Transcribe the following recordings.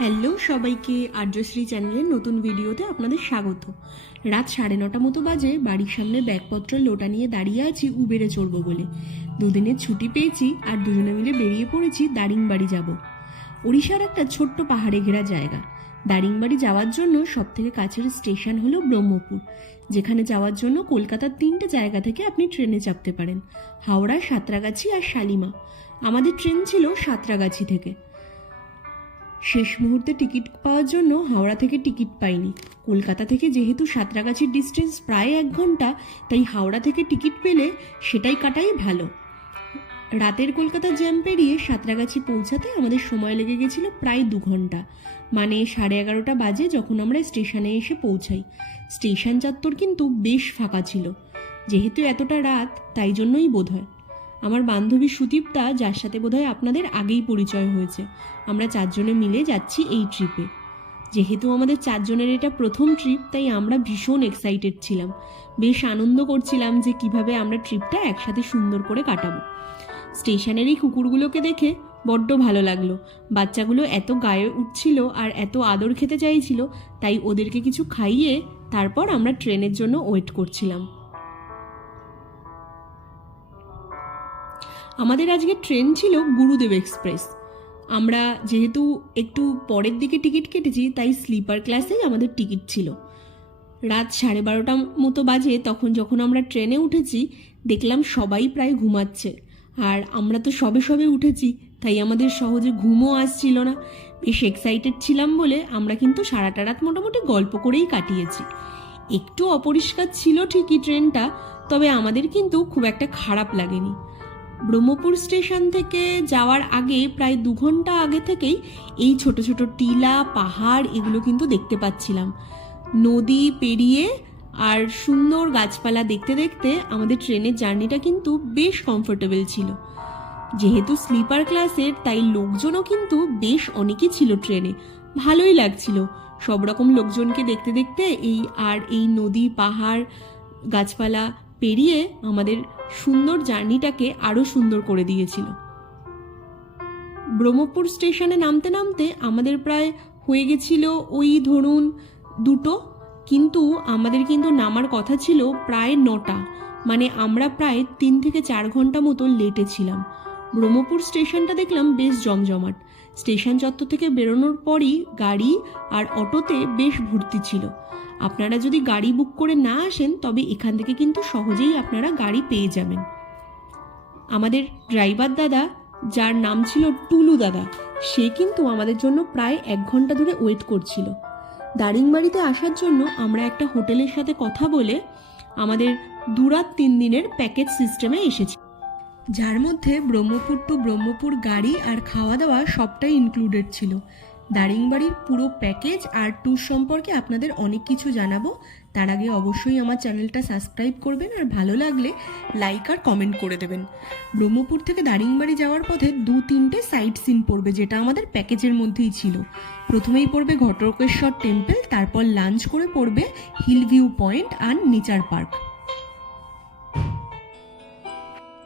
Hello সবাইকে, আর্যশ্রী চ্যানেলের নতুন ভিডিওতে আপনাদের স্বাগত। রাত 9:30 মতো বাজে, বাড়ির সামনে ব্যাগপত্র লোটা নিয়ে দাঁড়িয়ে আছি উবেরে চড়বো বলে। দুদিনের ছুটি পেয়েছি আর দুজনে মিলে বেরিয়ে পড়েছি দারিংবাড়ি যাব। ওড়িশার একটা ছোট্ট পাহাড়ে ঘেরা জায়গা। দারিংবাড়ি যাওয়ার জন্য সব থেকে কাছের স্টেশন হলো ব্রহ্মপুর, যেখানে যাওয়ার জন্য কলকাতার 3টে জায়গা থেকে আপনি ট্রেনে চাপতে পারেন: হাওড়া, সাঁতরাগাছি আর শালিমা। আমাদের ট্রেন ছিল সাঁতরাগাছি থেকে। শেষ মুহূর্তে টিকিট পাওয়ার জন্য হাওড়া থেকে টিকিট পাইনি। কলকাতা থেকে যেহেতু সাঁতরাগাছির ডিস্টেন্স প্রায় 1 ঘন্টা, তাই হাওড়া থেকে টিকিট পেলে সেটাই কাটাই ভালো। রাতের কলকাতার জ্যাম পেরিয়ে সাঁতরাগাছি পৌঁছাতে আমাদের সময় লেগে গেছিল প্রায় 2 ঘন্টা, মানে 11:30 বাজে যখন আমরা স্টেশনে এসে পৌঁছাই। স্টেশন চত্বর কিন্তু বেশ ফাঁকা ছিল। যেহেতু এতটা রাত, তাই জন্যই বোধহয়। আমার বান্ধবী সুদীপ্তা, যার সাথে বোধহয় আপনাদের আগেই পরিচয় হয়েছে, আমরা 4 জনে মিলে যাচ্ছি এই ট্রিপে। যেহেতু আমাদের 4 জনের এটা প্রথম ট্রিপ, তাই আমরা ভীষণ এক্সাইটেড ছিলাম। বেশ আনন্দ করছিলাম যে কিভাবে আমরা ট্রিপটা একসাথে সুন্দর করে কাটাবো। স্টেশনের এই কুকুরগুলোকে দেখে বড্ড ভালো লাগলো। বাচ্চাগুলো এত গায়ে উঠছিল আর এত আদর খেতে চাইছিল, তাই ওদেরকে কিছু খাইয়ে তারপর আমরা ট্রেনের জন্য ওয়েট করছিলাম। আমাদের আজকে ট্রেন ছিল গুরুদেব এক্সপ্রেস। আমরা যেহেতু একটু পরের দিকে টিকিট কেটেছি, তাই স্লিপার ক্লাসেই আমাদের টিকিট ছিল। রাত 12:30 মতো বাজে যখন আমরা ট্রেনে উঠেছি, দেখলাম সবাই প্রায় ঘুমাচ্ছে। আর আমরা তো সবে সবে উঠেছি, তাই আমাদের সহজে ঘুমও আসছিল না। বেশ এক্সাইটেড ছিলাম বলে আমরা কিন্তু সারাটা রাত মোটামুটি গল্প করেই কাটিয়েছি। একটু অপরিষ্কার ছিল ঠিকই ট্রেনটা, তবে আমাদের কিন্তু খুব একটা খারাপ লাগেনি। ব্রহ্মপুর স্টেশন থেকে যাওয়ার আগে প্রায় 2 ঘন্টা আগে থেকেই এই ছোট ছোট টিলা, পাহাড় এগুলো কিন্তু দেখতে পাচ্ছিলাম। নদী পেরিয়ে আর সুন্দর গাছপালা দেখতে দেখতে আমাদের ট্রেনের জার্নিটা কিন্তু বেশ কমফোর্টেবল ছিল। যেহেতু স্লিপার ক্লাসের, তাই লোকজনও কিন্তু বেশ অনেকই ছিল ট্রেনে। ভালোই লাগছিল সব রকম লোকজনকে দেখতে দেখতে। এই নদী, পাহাড়, গাছপালা পেরিয়ে আমাদের সুন্দর জার্নিটাকে আরো সুন্দর করে দিয়েছিল। ব্রহ্মপুর স্টেশনে নামতে নামতে আমাদের প্রায় হয়ে গেছিল ওই ধরুন 2টো, কিন্তু আমাদের কিন্তু নামার কথা ছিল প্রায় 9টা, মানে আমরা প্রায় 3 থেকে 4 ঘন্টা মতো লেটে ছিলাম। ব্রহ্মপুর স্টেশনটা দেখলাম বেশ জমজমাট। স্টেশন চত্বর থেকে বেরোনোর পরই গাড়ি আর অটোতে বেশ ভর্তি ছিল। আপনারা যদি গাড়ি বুক করে না আসেন, তবে এখান থেকে কিন্তু সহজেই আপনারা গাড়ি পেয়ে যাবেন। আমাদের ড্রাইভার দাদা, যার নাম ছিল টুলু দাদা, সে কিন্তু আমাদের জন্য প্রায় 1 ঘন্টা ধরে ওয়েট করছিল। দারিংবাড়িতে আসার জন্য আমরা একটা হোটেলের সাথে কথা বলে আমাদের 2 রাত 3 দিনের প্যাকেজ সিস্টেমে এসেছি, যার মধ্যে ব্রহ্মপুর টু ব্রহ্মপুর গাড়ি আর খাওয়া দাওয়া সবটাই ইনক্লুডেড ছিল। দারিংবাড়ির পুরো প্যাকেজ আর ট্যুর সম্পর্কে আপনাদের অনেক কিছু জানাবো। তার আগে অবশ্যই আমার চ্যানেলটা সাবস্ক্রাইব করবেন, আর ভালো লাগলে লাইক আর কমেন্ট করে দেবেন। ব্রহ্মপুর থেকে দারিংবাড়ি যাওয়ার পথে 2-3টে সাইট সিন পড়বে, যেটা আমাদের প্যাকেজের মধ্যেই ছিল। প্রথমেই পড়বে ঘটকেশ্বর টেম্পল, তারপর লাঞ্চ করে পড়বে হিল ভিউ পয়েন্ট আর নেচার পার্ক।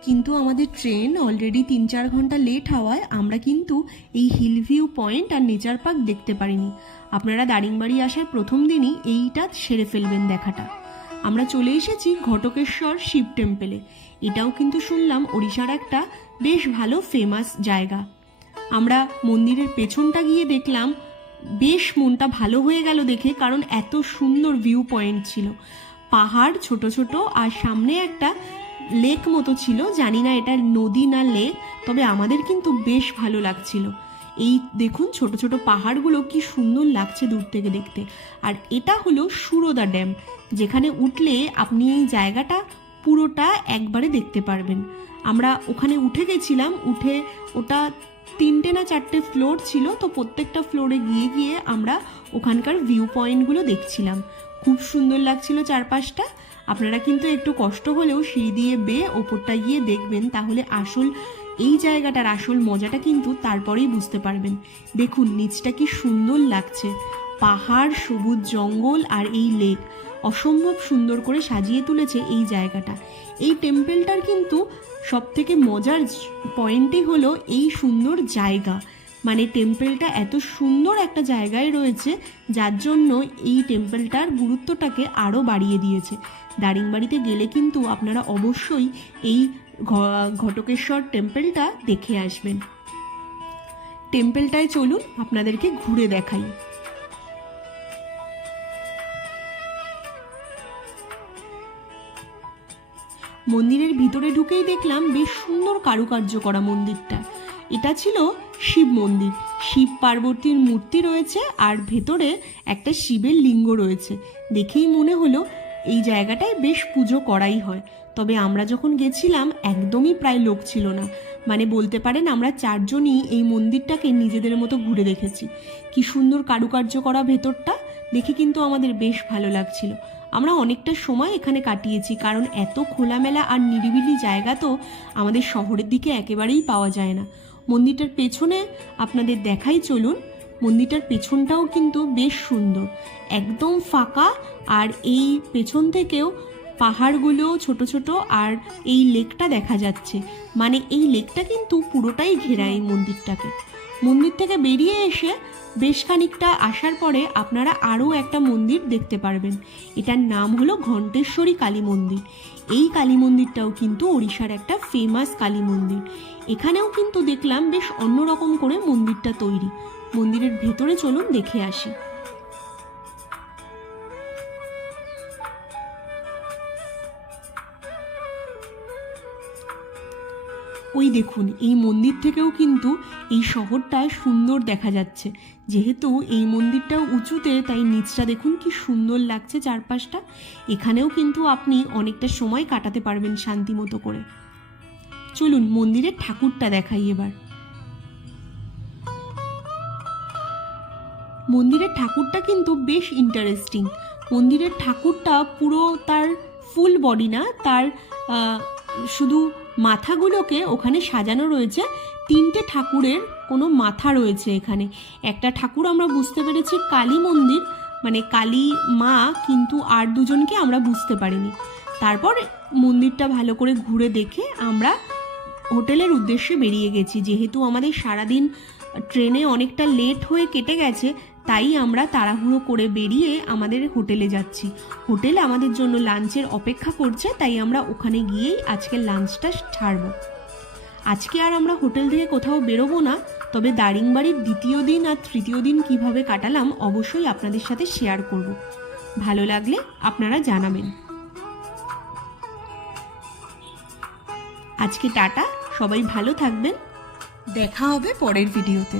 কিন্তু আমাদের ট্রেন অলরেডি 3-4 ঘন্টা লেট হওয়ায় আমরা কিন্তু এই হিল ভিউ পয়েন্ট আর নেচার পার্ক দেখতে পারিনি। আপনারা দারিংবাড়ি আসার প্রথম দিনই এইটা সেরে ফেলবেন দেখাটা। আমরা চলে এসেছি ঘটকেশ্বর শিব টেম্পলে। এটাও কিন্তু শুনলাম ওড়িশার একটা বেশ ভালো ফেমাস জায়গা। আমরা মন্দিরের পেছনটা গিয়ে দেখলাম, বেশ মনটা ভালো হয়ে গেল দেখে, কারণ এত সুন্দর ভিউ পয়েন্ট ছিল। পাহাড় ছোট ছোট, আর সামনে একটা লেক মতো ছিল। জানি না এটা নদী না লেক, তবে আমাদের কিন্তু বেশ ভালো লাগছিল। এই দেখুন ছোট ছোট পাহাড়গুলো কি সুন্দর লাগছে দূর থেকে দেখতে। আর এটা হলো সুরদা ড্যাম, যেখানে উঠলে আপনি এই জায়গাটা পুরোটা একবারে দেখতে পারবেন। আমরা ওখানে উঠে গেছিলাম। উঠে ওটা 3টে না 4টে ফ্লোর ছিল, তো প্রত্যেকটা ফ্লোরে গিয়ে গিয়ে আমরা ওখানকার ভিউ পয়েন্টগুলো দেখছিলাম। খুব সুন্দর লাগছিল চারপাশটা। আপনারা কিন্তু একটু কষ্ট হলেও সিঁড়ি দিয়ে বেয়ে ওপরটা গিয়ে দেখবেন, তাহলে এই জায়গাটার আসল মজাটা কিন্তু তারপরেই বুঝতে পারবেন। দেখুন নিচটা কি সুন্দর লাগছে, পাহাড়, সবুজ জঙ্গল আর এই লেক অসম্ভব সুন্দর করে সাজিয়ে তুলেছে এই জায়গাটা। এই টেম্পলটার কিন্তু সব থেকে মজার পয়েন্টই হলো এই সুন্দর জায়গা। মানে টেম্পলটা এত সুন্দর একটা জায়গায় রয়েছে, যার জন্য এই টেম্পলটার গুরুত্বটাকে আরও বাড়িয়ে দিয়েছে। দারিংবাড়িতে গেলে কিন্তু আপনারা অবশ্যই এই ঘটকেশ্বর টেম্পলটা দেখে আসবেন। টেম্পলটায় চলুন আপনাদেরকে ঘুরে দেখাই। মন্দিরের ভিতরে ঢুকেই দেখলাম বেশ সুন্দর কারুকার্য করা মন্দিরটা। এটা ছিল শিব মন্দির, শিব পার্বতীর মূর্তি রয়েছে আর ভেতরে একটা শিবের লিঙ্গ রয়েছে। দেখেই মনে হলো এই জায়গাটায় বেশ পুজো করাই হয়। তবে আমরা যখন গেছিলাম একদমই প্রায় লোক ছিল না, মানে বলতে পারেন আমরা 4 জনই এই মন্দিরটাকে নিজেদের মতো ঘুরে দেখেছি। কি সুন্দর কারুকার্য করা ভেতরটা, দেখে কিন্তু আমাদের বেশ ভালো লাগছিল। আমরা অনেকটা সময় এখানে কাটিয়েছি, কারণ এত খোলামেলা আর নিরিবিলি জায়গা তো আমাদের শহরের দিকে একেবারেই পাওয়া যায় না। মন্দিরটার পেছনে আপনাদের দেখাই চলুন। মন্দিরটার পেছনটাও কিন্তু বেশ সুন্দর, একদম ফাঁকা, আর এই পেছন থেকেও পাহাড়গুলো ছোট ছোট আর এই লেকটা দেখা যাচ্ছে। মানে এই লেকটা কিন্তু পুরোটাই ঘেরা এই মন্দিরটাকে। মন্দির থেকে বেরিয়ে এসে বেশ খানিকটা আসার পরে আপনারা আরও একটা মন্দির দেখতে পারবেন। এটার নাম হলো ঘণ্টেশ্বরী কালী মন্দির। এই কালী মন্দিরটাও কিন্তু ওড়িশার একটা ফেমাস কালী মন্দির। এখানেও কিন্তু দেখলাম বেশ অন্যরকম করে মন্দিরটা তৈরি। মন্দিরের ভেতরে চলুন দেখে আসি। ওই দেখুন, এই মন্দির থেকেও কিন্তু এই শহরটা সুন্দর দেখা যাচ্ছে। যেহেতু এই মন্দিরটা উঁচুতে, তাই নিচটা দেখুন কি সুন্দর লাগছে চারপাশটা। এখানেও কিন্তু আপনি অনেকটা সময় কাটাতে পারবেন শান্তি মতো করে। চলুন মন্দিরের ঠাকুরটা দেখাই এবার। মন্দিরের ঠাকুরটা কিন্তু বেশ ইন্টারেস্টিং। মন্দিরের ঠাকুরটা পুরো তার ফুল বডি না, তার শুধু মাথাগুলোকে ওখানে সাজানো রয়েছে। 3টে ঠাকুরের কোনো মাথা রয়েছে এখানে। একটা ঠাকুর আমরা বুঝতে পেরেছি কালী মন্দির, মানে কালী মা, কিন্তু আর 2জনকে আমরা বুঝতে পারিনি। তারপর মন্দিরটা ভালো করে ঘুরে দেখে আমরা হোটেলের উদ্দেশ্যে বেরিয়ে গেছি। যেহেতু আমাদের সারাদিন ট্রেনে অনেকটা লেট হয়ে কেটে গেছে, তাই আমরা তাড়াহুড়ো করে বেরিয়ে আমাদের হোটেলে যাচ্ছি। হোটেলে আমাদের জন্য লাঞ্চের অপেক্ষা করছে, তাই আমরা ওখানে গিয়েই আজকে লাঞ্চটা ছাড়ব। আজকে আর আমরা হোটেল থেকে কোথাও বেরোবো না। তবে দারিংবাড়ির 2য় দিন আর 3য় দিন কিভাবে কাটালাম অবশ্যই আপনাদের সাথে শেয়ার করব। ভালো লাগলে আপনারা জানাবেন। আজকে টাটা, সবাই ভালো থাকবেন। দেখা হবে পরের ভিডিওতে।